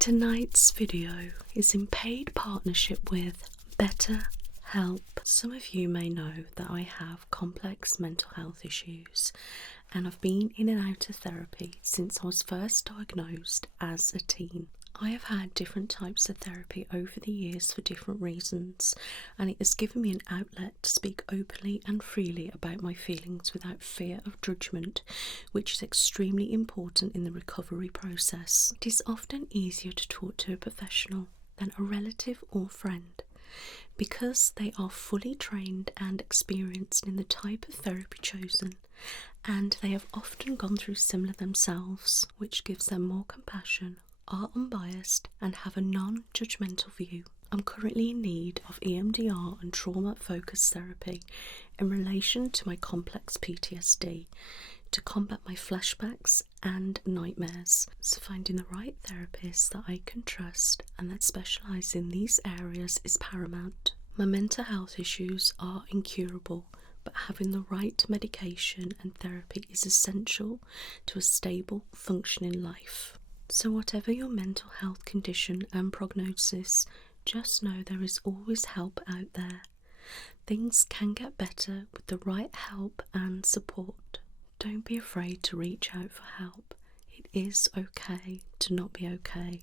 Tonight's video is in paid partnership with BetterHelp. Some of you may know that I have complex mental health issues and I've been in and out of therapy since I was first diagnosed as a teen. I have had different types of therapy over the years for different reasons, and it has given me an outlet to speak openly and freely about my feelings without fear of judgment, which is extremely important in the recovery process. It is often easier to talk to a professional than a relative or friend, because they are fully trained and experienced in the type of therapy chosen, and they have often gone through similar themselves, which gives them more compassion, are unbiased, and have a non-judgmental view. I'm currently in need of EMDR and trauma-focused therapy in relation to my complex PTSD to combat my flashbacks and nightmares. So finding the right therapist that I can trust and that specialises in these areas is paramount. My mental health issues are incurable, but having the right medication and therapy is essential to a stable, functioning life. So whatever your mental health condition and prognosis, just know there is always help out there. Things can get better with the right help and support. Don't be afraid to reach out for help. It is okay to not be okay.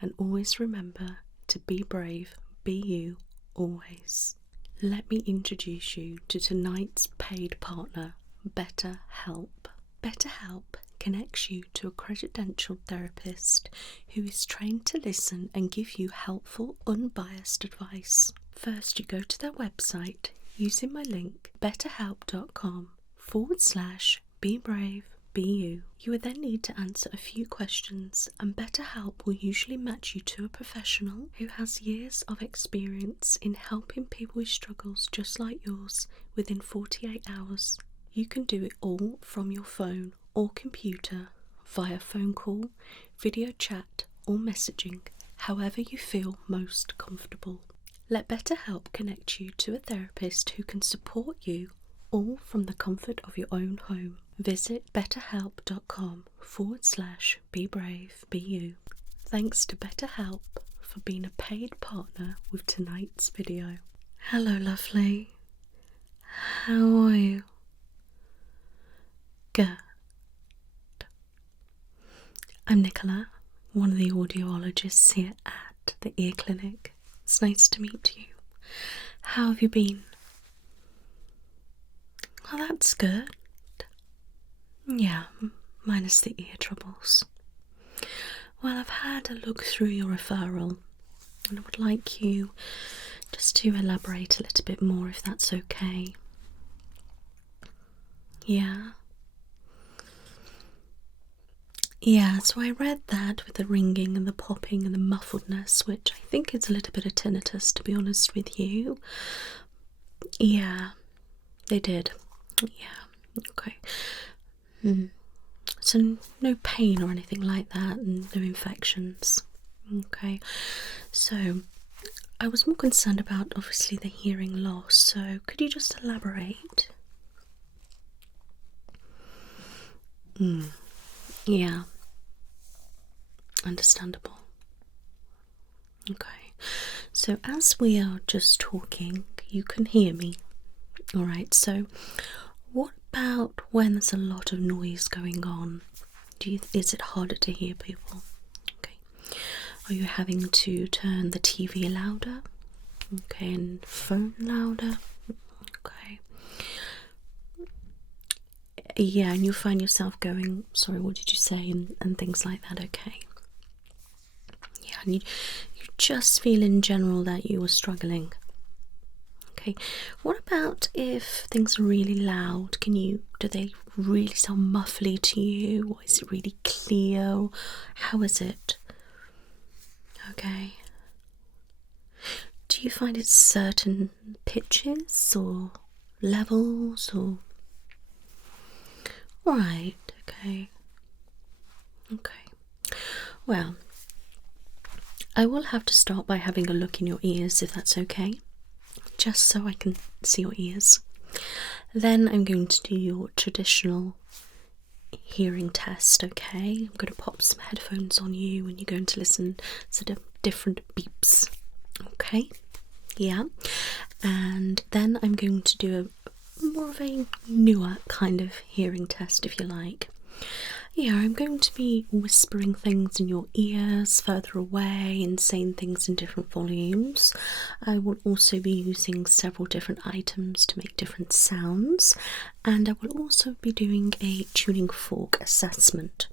And always remember to be brave, be you, always. Let me introduce you to tonight's paid partner, BetterHelp. BetterHelp connects you to a credentialed therapist who is trained to listen and give you helpful, unbiased advice. First, you go to their website using my link betterhelp.com/bebravebeyou. You will then need to answer a few questions, and BetterHelp will usually match you to a professional who has years of experience in helping people with struggles just like yours within 48 hours. You can do it all from your phone or computer, via phone call, video chat or messaging, however you feel most comfortable. Let BetterHelp connect you to a therapist who can support you all from the comfort of your own home. Visit betterhelp.com/bebravebeyou. Thanks to BetterHelp for being a paid partner with tonight's video. Hello, lovely. How are you? Good. I'm Nicola, one of the audiologists here at the Ear Clinic. It's nice to meet you. How have you been? Well, that's good. Yeah, minus the ear troubles. Well, I've had a look through your referral and I would like you just to elaborate a little bit more if that's okay. Yeah. Yeah, so I read that with the ringing and the popping and the muffledness, which I think is a little bit of tinnitus, to be honest with you. Yeah, they did. Yeah, okay. So no pain or anything like that, and no infections. Okay, so I was more concerned about obviously the hearing loss, so could you just elaborate? Yeah. Understandable. Okay, so as we are just talking, you can hear me. Alright, so what about when there's a lot of noise going on? Is it harder to hear people? Okay. Are you having to turn the TV louder? Okay, and phone louder? Okay. Yeah, and you find yourself going, sorry, what did you say? And things like that, okay. Yeah, and you just feel in general that you were struggling. Okay, what about if things are really loud? Do they really sound muffly to you? Or is it really clear? How is it? Okay. Do you find it's certain pitches or levels or... Right, okay. Okay. Well, I will have to start by having a look in your ears, if that's okay. Just so I can see your ears. Then I'm going to do your traditional hearing test, okay? I'm going to pop some headphones on you and you're going to listen to different beeps, okay? Yeah. And then I'm going to do a more of a newer kind of hearing test, if you like. Yeah, I'm going to be whispering things in your ears further away and saying things in different volumes. I will also be using several different items to make different sounds, and I will also be doing a tuning fork assessment.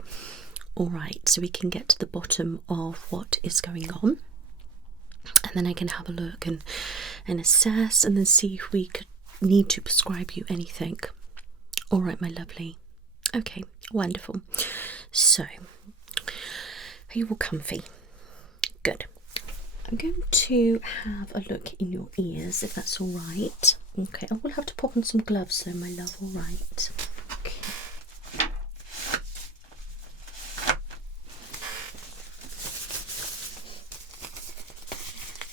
Alright, so we can get to the bottom of what is going on, and then I can have a look and assess and then see if we could need to prescribe you anything. Alright, my lovely. Okay, wonderful. So, are you all comfy? Good. I'm going to have a look in your ears, if that's all right. Okay, I will have to pop on some gloves though, my love, all right. Okay.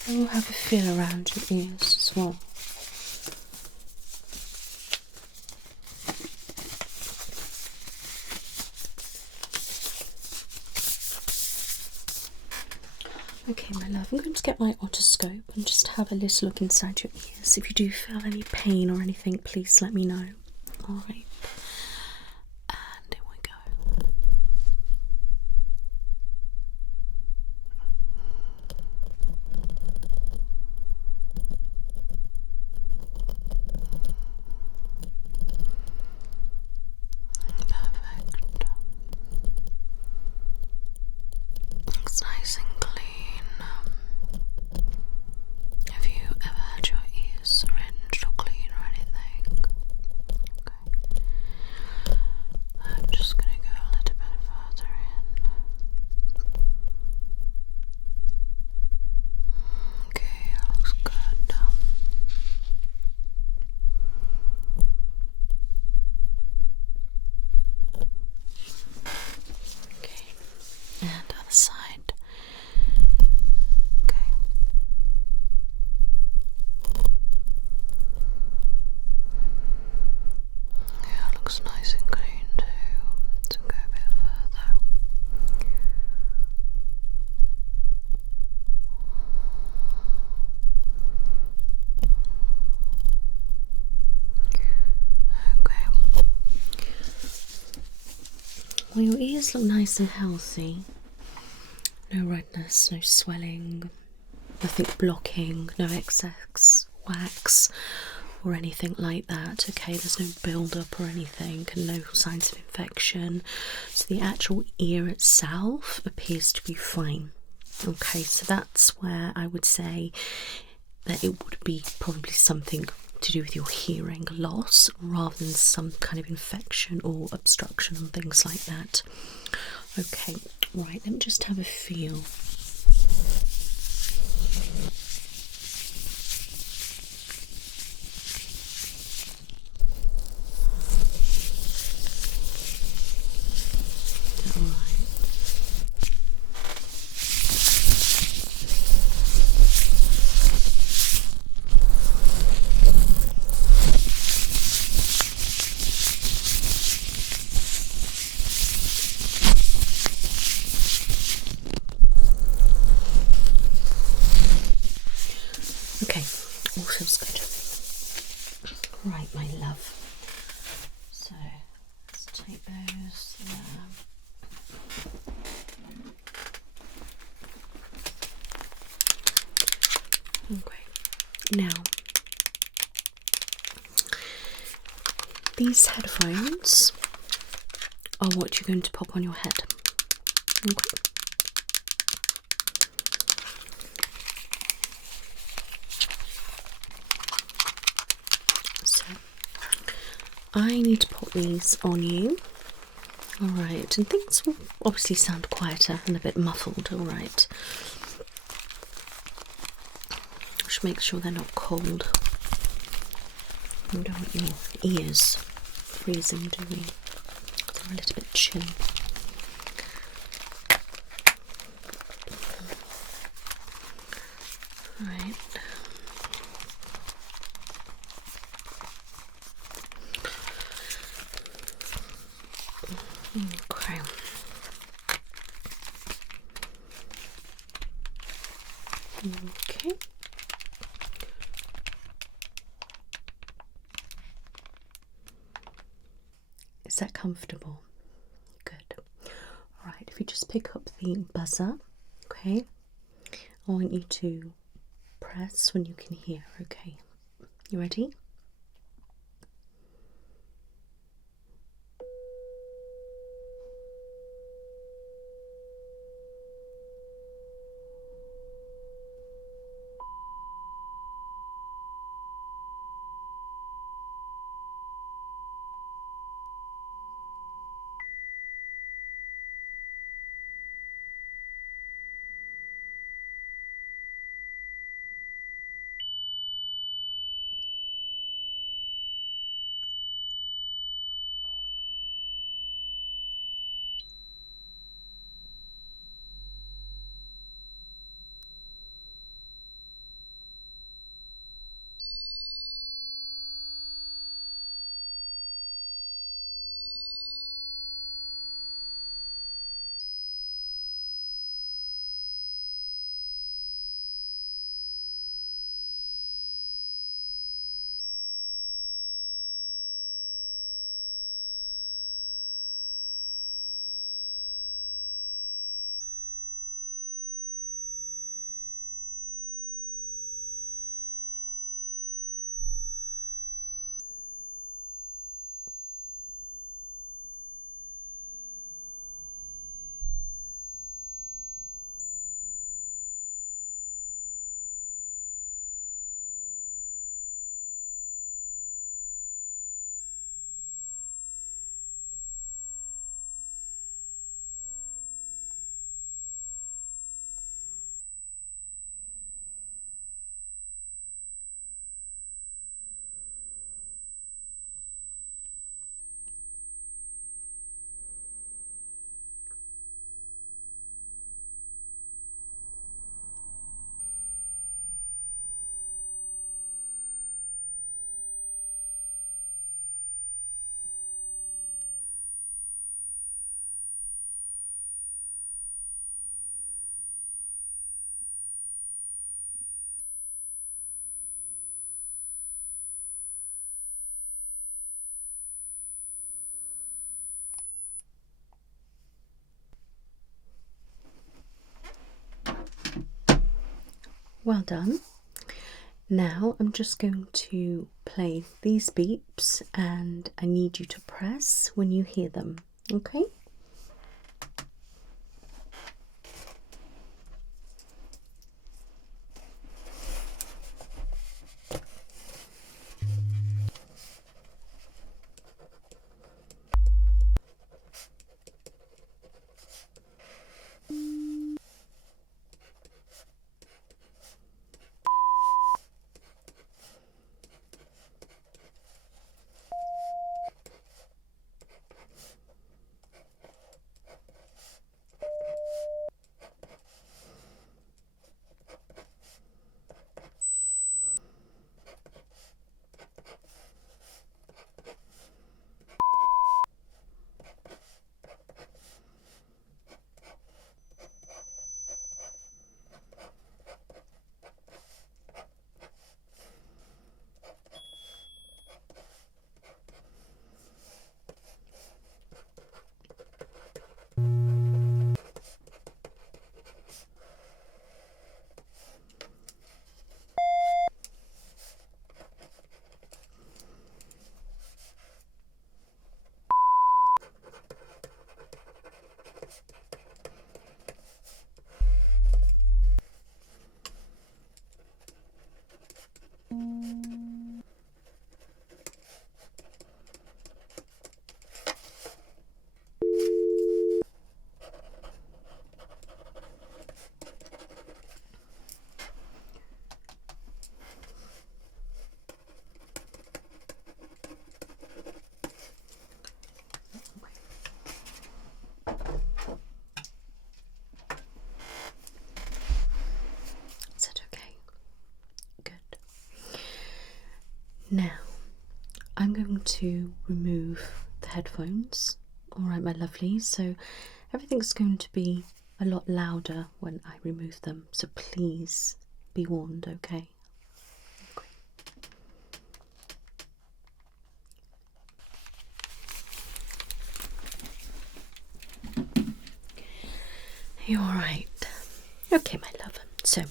I will have a feel around your ears as well. Okay, my love, I'm going to get my otoscope and just have a little look inside your ears. If you do feel any pain or anything, please let me know. Alright. And here we go. Perfect. Looks nice and clean. Have you ever had your ears syringed or clean or anything? Okay. I'm just going to go a little bit further in. Okay, that looks good. Okay, and other side. Okay. Yeah, it looks nice and clean too. So go a bit further. Okay. Well, your ears look nice and healthy. No redness, no swelling, nothing blocking, no excess wax or anything like that. Okay, there's no build-up or anything and no signs of infection. So the actual ear itself appears to be fine. Okay, so that's where I would say that it would be probably something to do with your hearing loss rather than some kind of infection or obstruction and things like that. Okay, right, let me just have a feel. Alright. Okay, all feels good. Right, my love. So let's take those there. Okay, now these headphones are what you're going to pop on your head. Okay. So I need to put these on you. Alright, and things will obviously sound quieter and a bit muffled, alright. Just make sure they're not cold. We don't want your ears freezing, do we? They're a little bit chilly. Right. Is that comfortable? Good. Alright, if you just pick up the buzzer, okay? I want you to press when you can hear, okay? You ready? Well done. Now I'm just going to play these beeps and I need you to press when you hear them, okay? Now, I'm going to remove the headphones, alright my lovelies, so everything's going to be a lot louder when I remove them, so please be warned, okay? You're right. Okay, my love. So,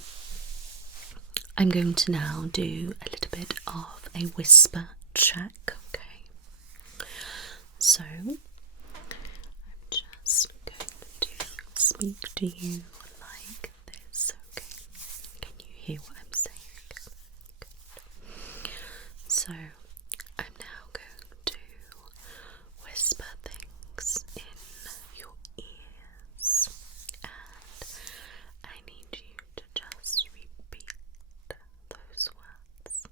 I'm going to now do a little bit of a whisper check, okay? So, I'm just going to speak to you like this, okay? Can you hear what I'm saying? Good. So, I'm now going to whisper things in your ears, and I need you to just repeat those words.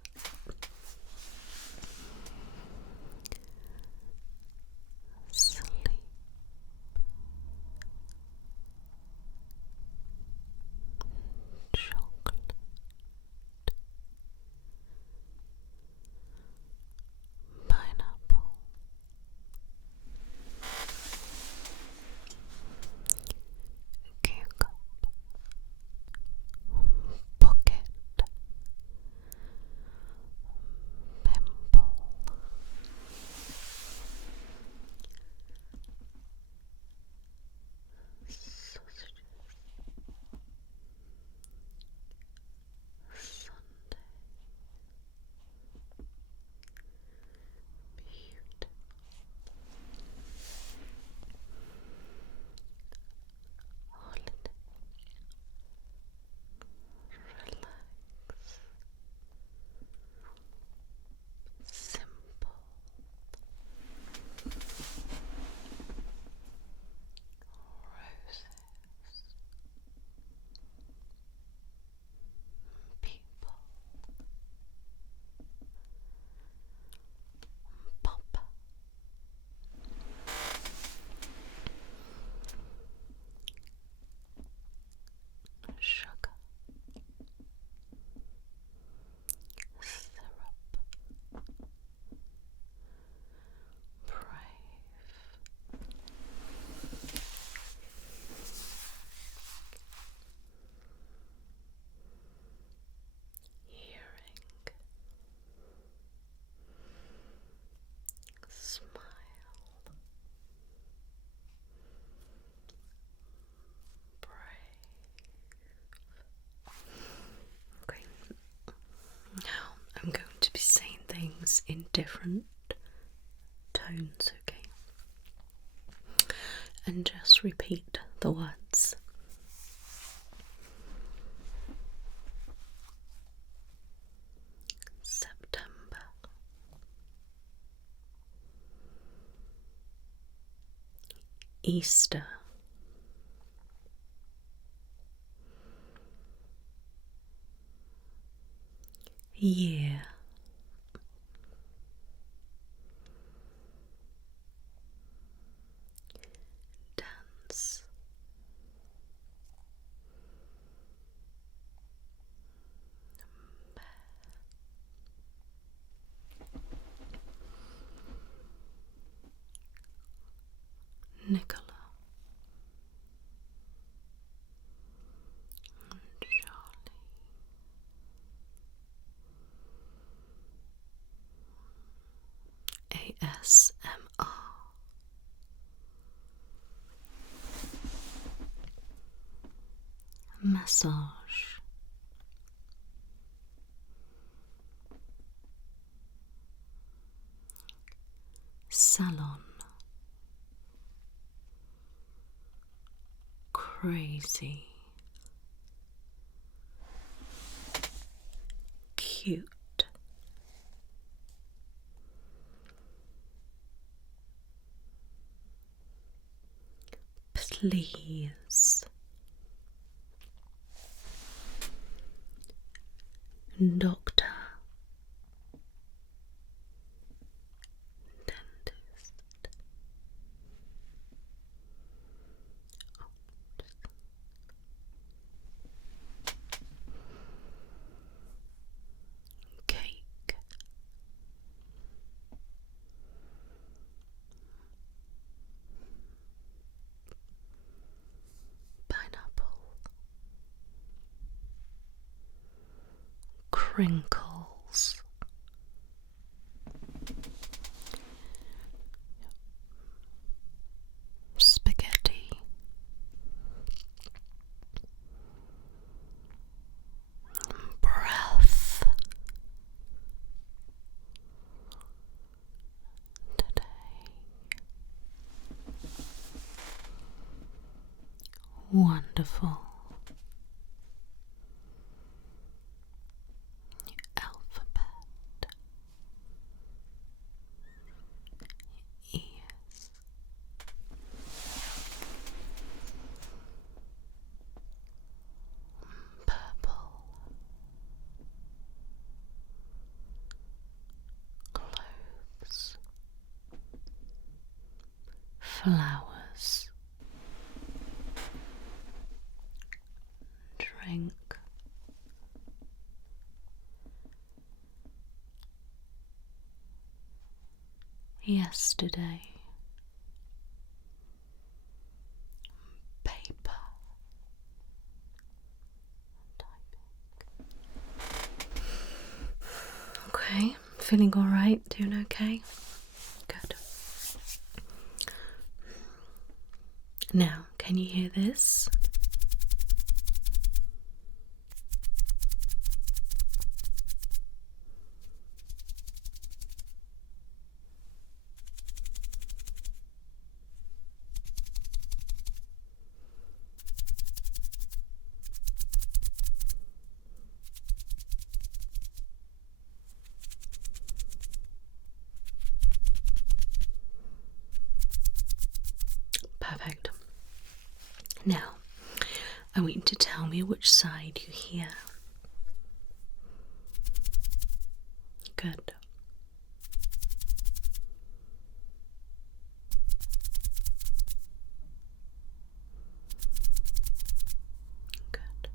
Sleep. Chocolate. Pineapple. Cucumber. Pocket. Pimple. Sausages. Sunday. Beautiful. Holiday. Relax. Simple. Roses. People. Pop. Sugar. Syrup. Brave. Hearing. Smile. Brave. Okay. Now I'm going to be saying things in different tones, okay? And just repeat the words. September. Easter. Year. Dance. Nicola. Charlie. ASMR. Massage. Salon. Crazy. Cute. Please. Doctor. Dentist. Cake. Pineapple. Crinkles. Spaghetti. Wonderful. Alphabet. Ears. Purple. Clothes. Flowers. Drink. Yesterday. Paper. Okay, feeling all right? Doing okay? Good. Now, can you hear this? Perfect. Now, I want you to tell me which side you hear. Good. Good.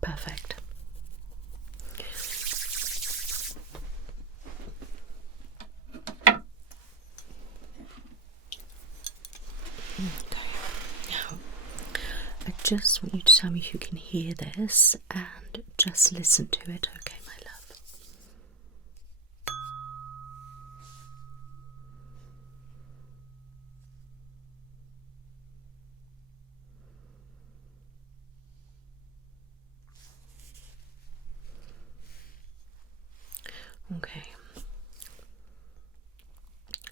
Perfect. Okay. Now, I just want you to tell me if you can hear this and just listen to it, okay, my love? Okay.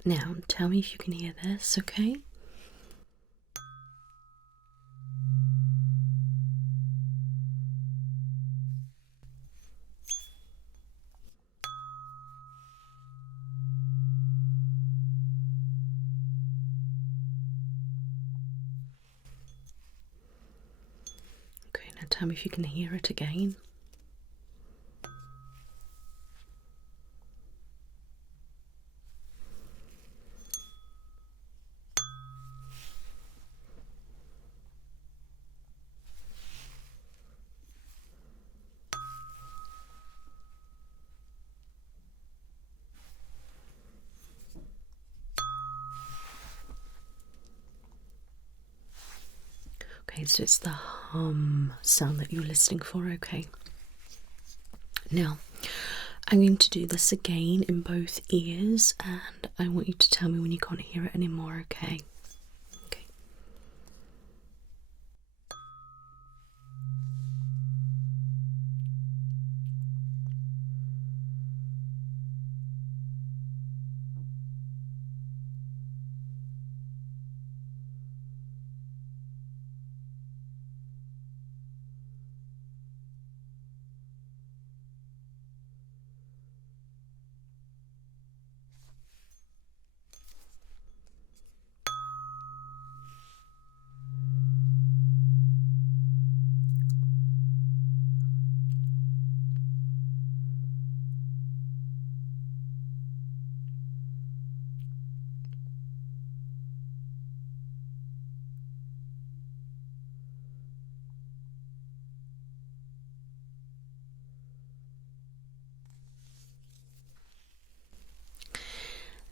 Now, tell me if you can hear this, okay? Okay, now tell me if you can hear it again. Okay, so it's the hum sound that you're listening for, okay? Now, I'm going to do this again in both ears, and I want you to tell me when you can't hear it anymore, okay? Okay.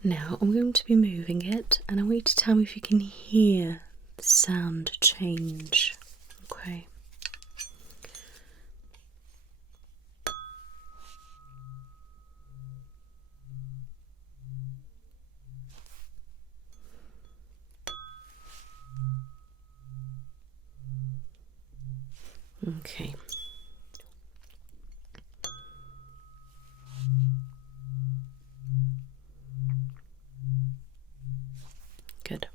Now I'm going to be moving it, and I want you to tell me if you can hear the sound change. Okay. Okay. Good.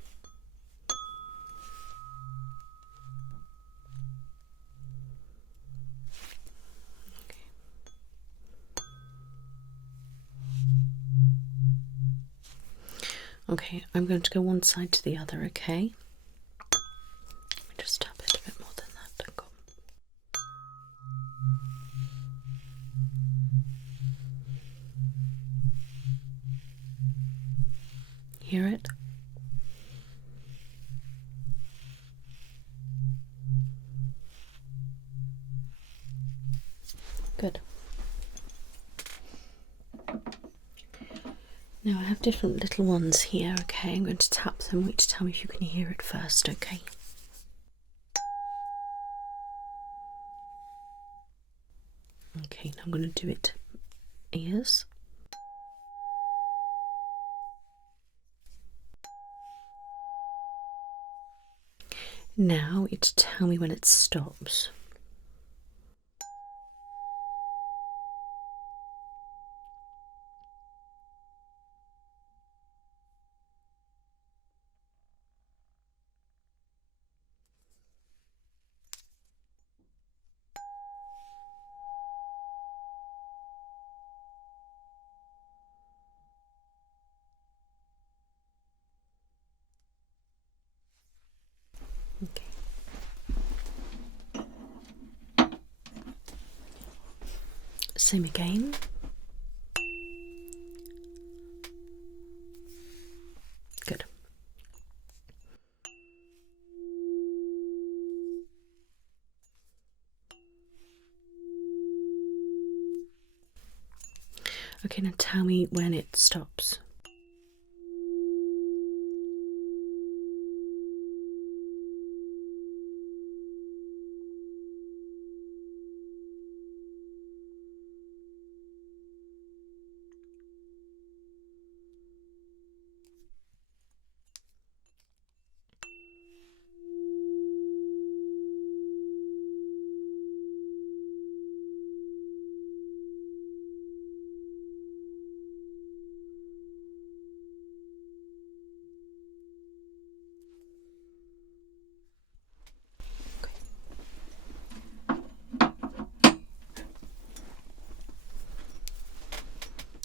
Okay, I'm going to go one side to the other, okay? Let me just tap it a bit more than that. Go. Hear it? Good. Now I have different little ones here, okay? I'm going to tap them. I want you to tell me if you can hear it first, okay? Okay, now I'm going to do it ears. Now it's tell me when it stops. Okay. Same again. Good. Okay, now tell me when it stops.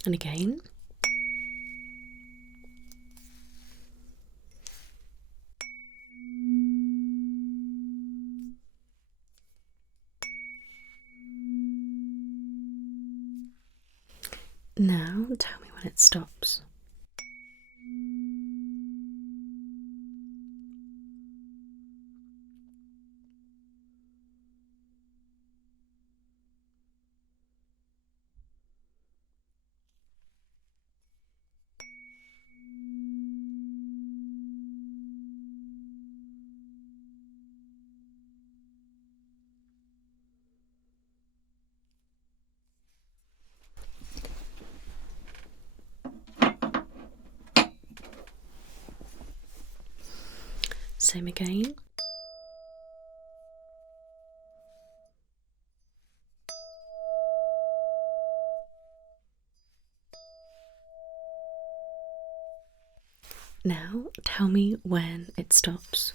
And again. Now tell me when it stops. Same again. Now tell me when it stops.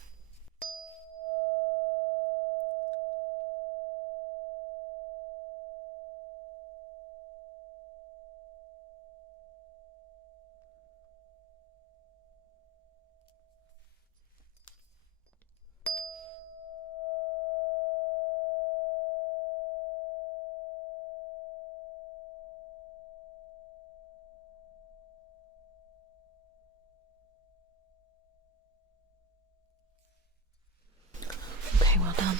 Okay, well done.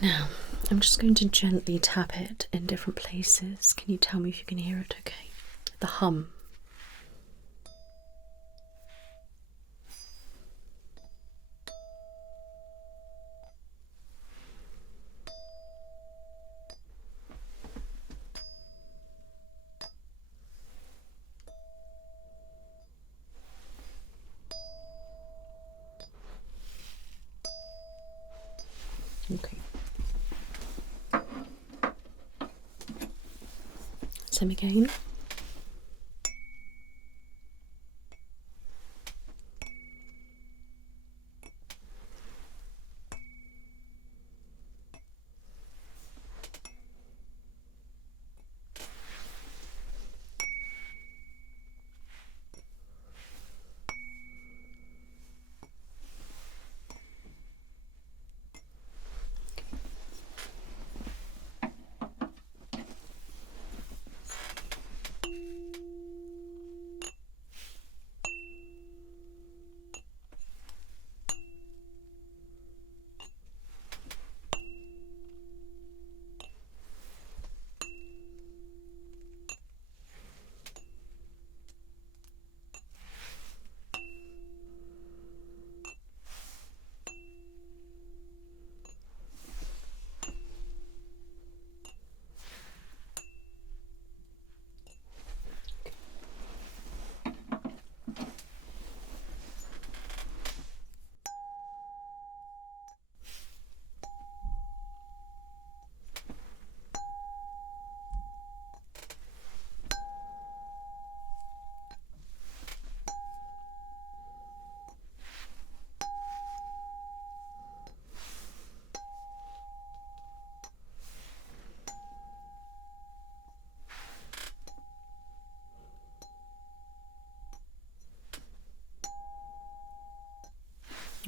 Now, I'm just going to gently tap it in different places. Can you tell me if you can hear it okay? The hum. Okay. Same again.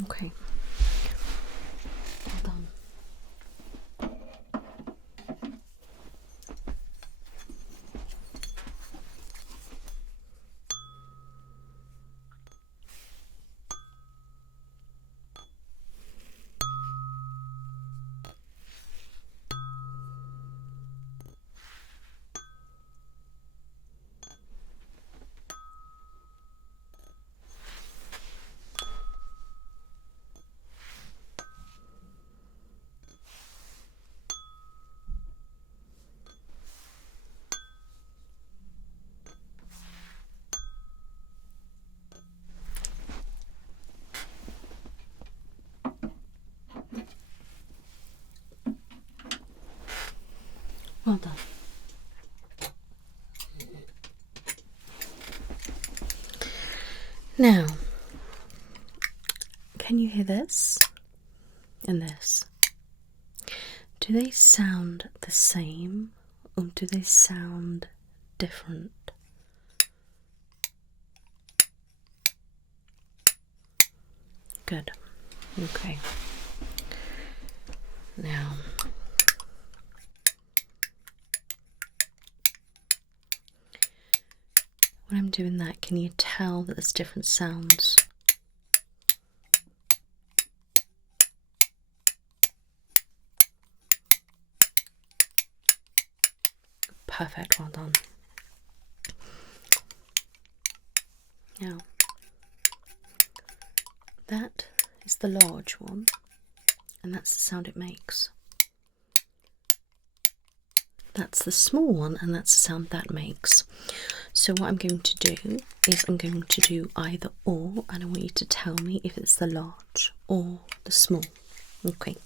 Okay. Well done. Well done. Now, can you hear this and this? Do they sound the same or do they sound different? Good. Okay. Now, when I'm doing that, can you tell that there's different sounds? Perfect, well done. Now, that is the large one, and that's the sound it makes. That's the small one, and that's the sound that makes. So what I'm going to do is I'm going to do either or, and I want you to tell me if it's the large or the small. Okay.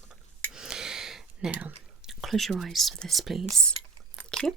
Now, close your eyes for this, please. Thank you.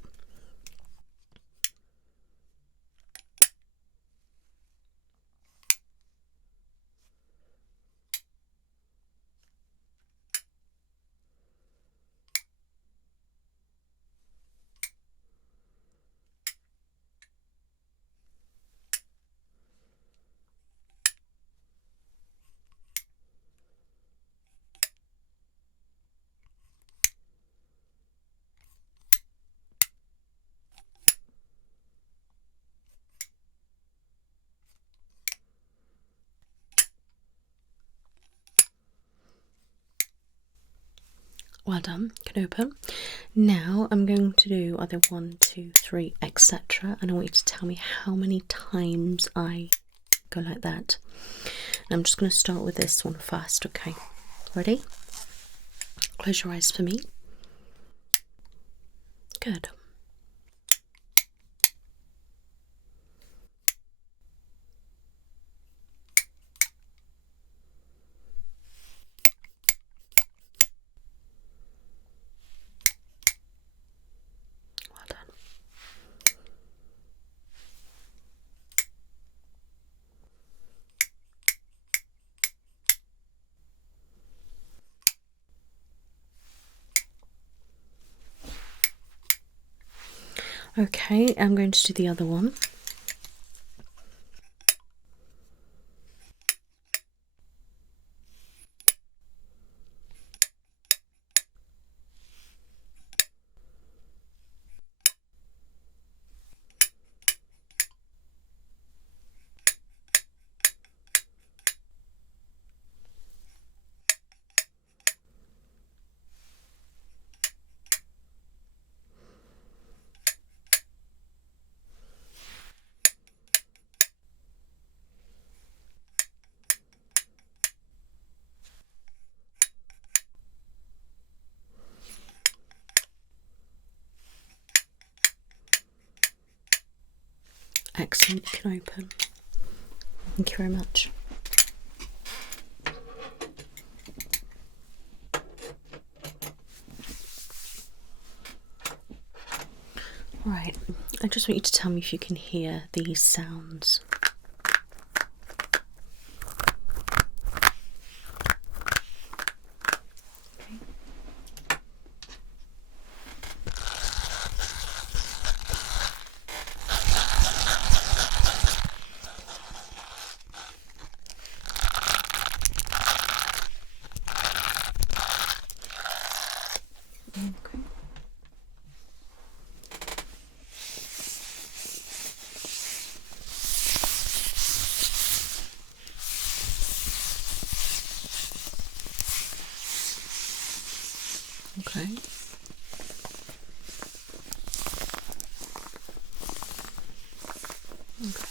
Well done, can open. Now I'm going to do either 1, 2, 3, etc. And I want you to tell me how many times I go like that. And I'm just going to start with this one first, okay? Ready? Close your eyes for me. Good. Okay, I'm going to do the other one. Excellent, you can open. Thank you very much. Right, I just want you to tell me if you can hear these sounds. Okay. Okay. Okay.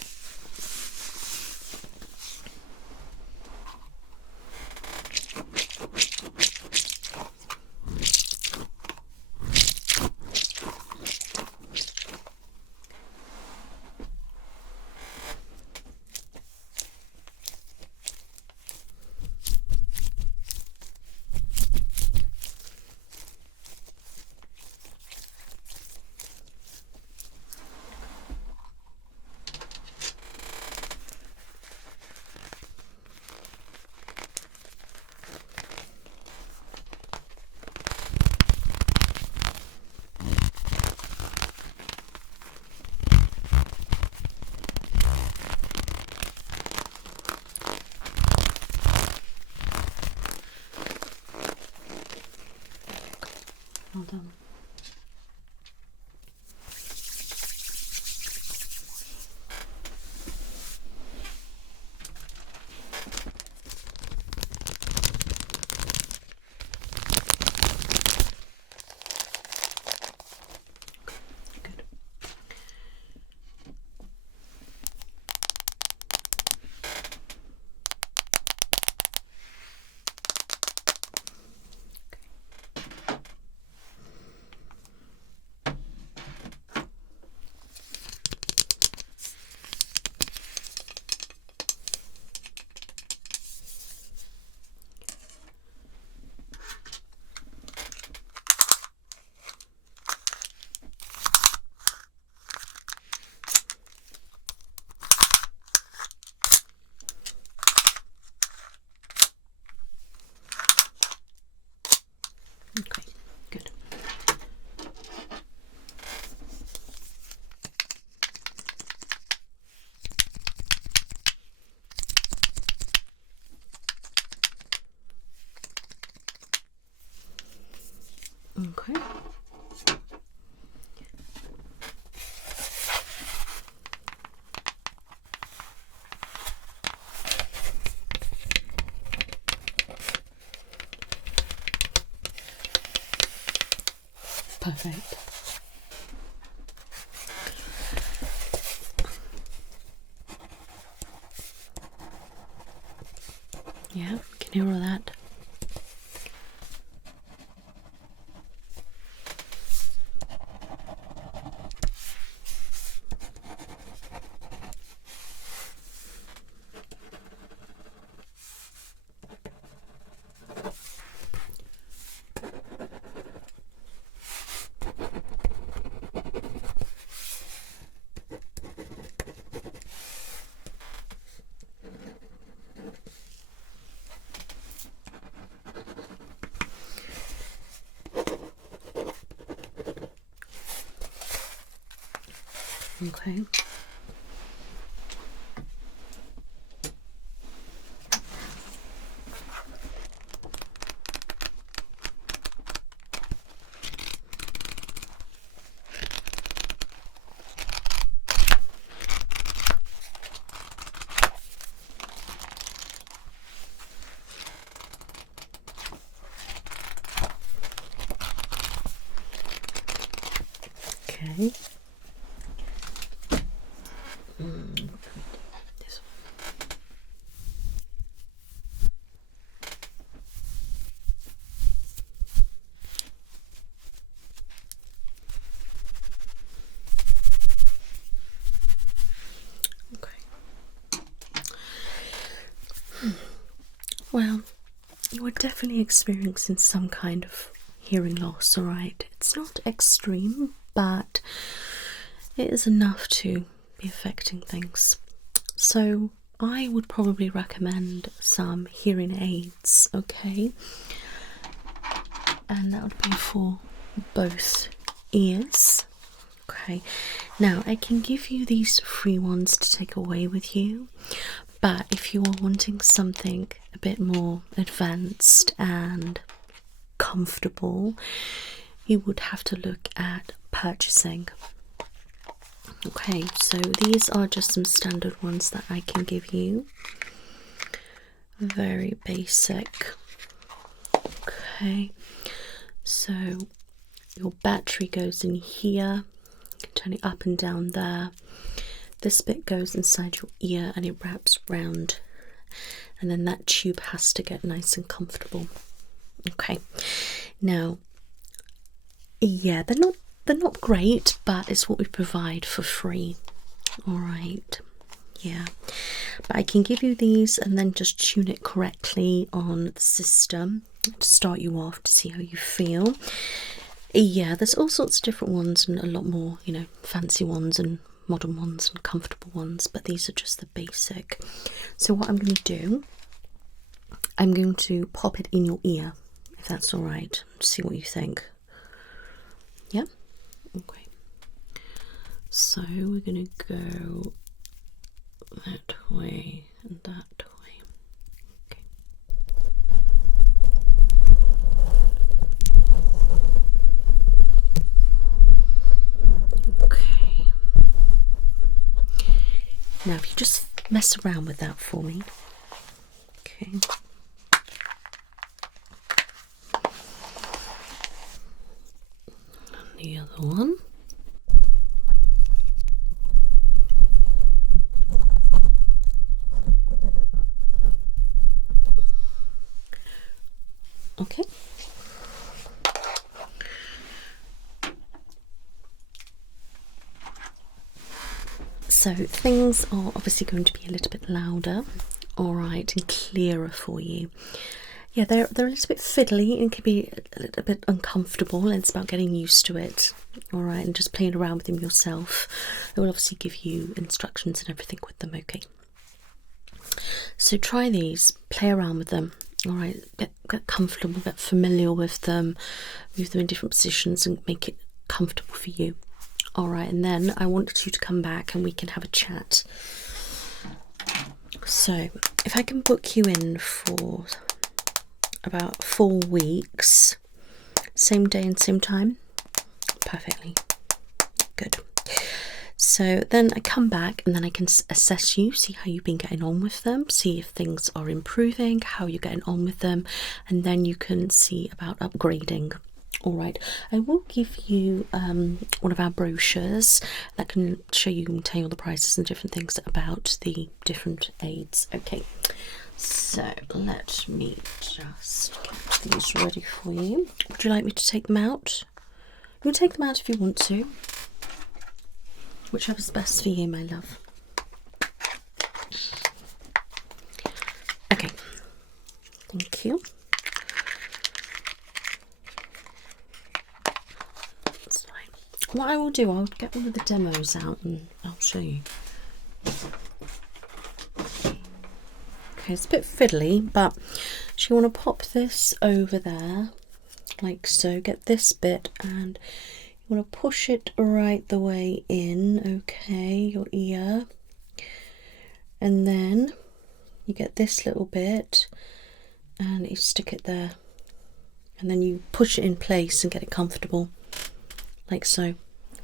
Well done. Good. Okay, good. Okay. Perfect. Yeah, can you hear all that? Okay. Okay. This one. Okay. Well, you are definitely experiencing some kind of hearing loss, alright? It's not extreme, but it is enough to be affecting things. So I would probably recommend some hearing aids, okay? And that would be for both ears. Okay, now I can give you these free ones to take away with you, but if you are wanting something a bit more advanced and comfortable, you would have to look at purchasing. Okay, so these are just some standard ones that I can give you. Very basic. Okay, so your battery goes in here. You can turn it up and down there. This bit goes inside your ear and it wraps round, and then that tube has to get nice and comfortable. Okay, now yeah, they're not great, but it's what we provide for free. All right, yeah, but I can give you these and then just tune it correctly on the system to start you off to see how you feel. Yeah, there's all sorts of different ones and a lot more, you know, fancy ones and modern ones and comfortable ones, but these are just the basic. So what I'm going to do, I'm going to pop it in your ear, if that's all right, see what you think. Yeah? Okay. So we're going to go that way and that way. Okay. Okay. Now if you just mess around with that for me. Okay. And the other one. Okay. So things are obviously going to be a little bit louder, all right, and clearer for you. Yeah, they're a little bit fiddly and can be a little bit uncomfortable, and it's about getting used to it, all right, and just playing around with them yourself. They will obviously give you instructions and everything with them, okay? So try these, play around with them, all right, get comfortable, get familiar with them, move them in different positions and make it comfortable for you. All right, and then I want you to come back and we can have a chat. So if I can book you in for about 4 weeks, same day and same time, perfectly good. So then I come back and then I can assess you, see how you've been getting on with them, see if things are improving, how you're getting on with them, and then you can see about upgrading. All right, I will give you one of our brochures that can show you and tell you all the prices and different things about the different aids. Okay, so let me just get these ready for you. Would you like me to take them out? You can take them out if you want to. Whichever's best for you, my love. Okay, thank you. That's fine. What I will do, I'll get one of the demos out and I'll show you. Okay, it's a bit fiddly, but you want to pop this over there, like so. Get this bit and You want to push it right the way in, okay, your ear. And then you get this little bit and you stick it there. And then you push it in place and get it comfortable, like so. You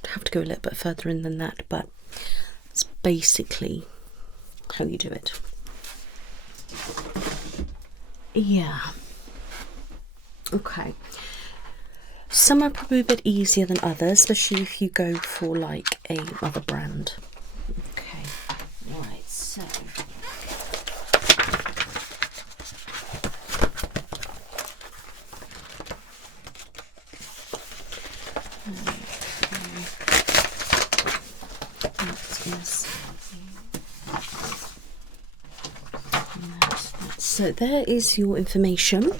have to go a little bit further in than that, but it's basically how you do it. Yeah. Okay. Some are probably a bit easier than others, especially if you go for like a other brand. Okay. Right, so so there is your information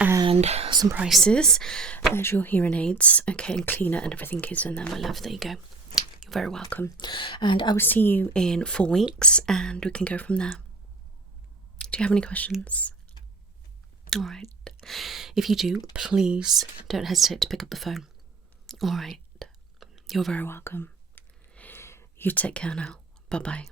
and some prices. There's your hearing aids, okay, and cleaner and everything is in there, my love. There you go. You're very welcome. And I will see you in 4 weeks and we can go from there. Do you have any questions? All right. If you do, please don't hesitate to pick up the phone. All right. You're very welcome. You take care now. Bye-bye.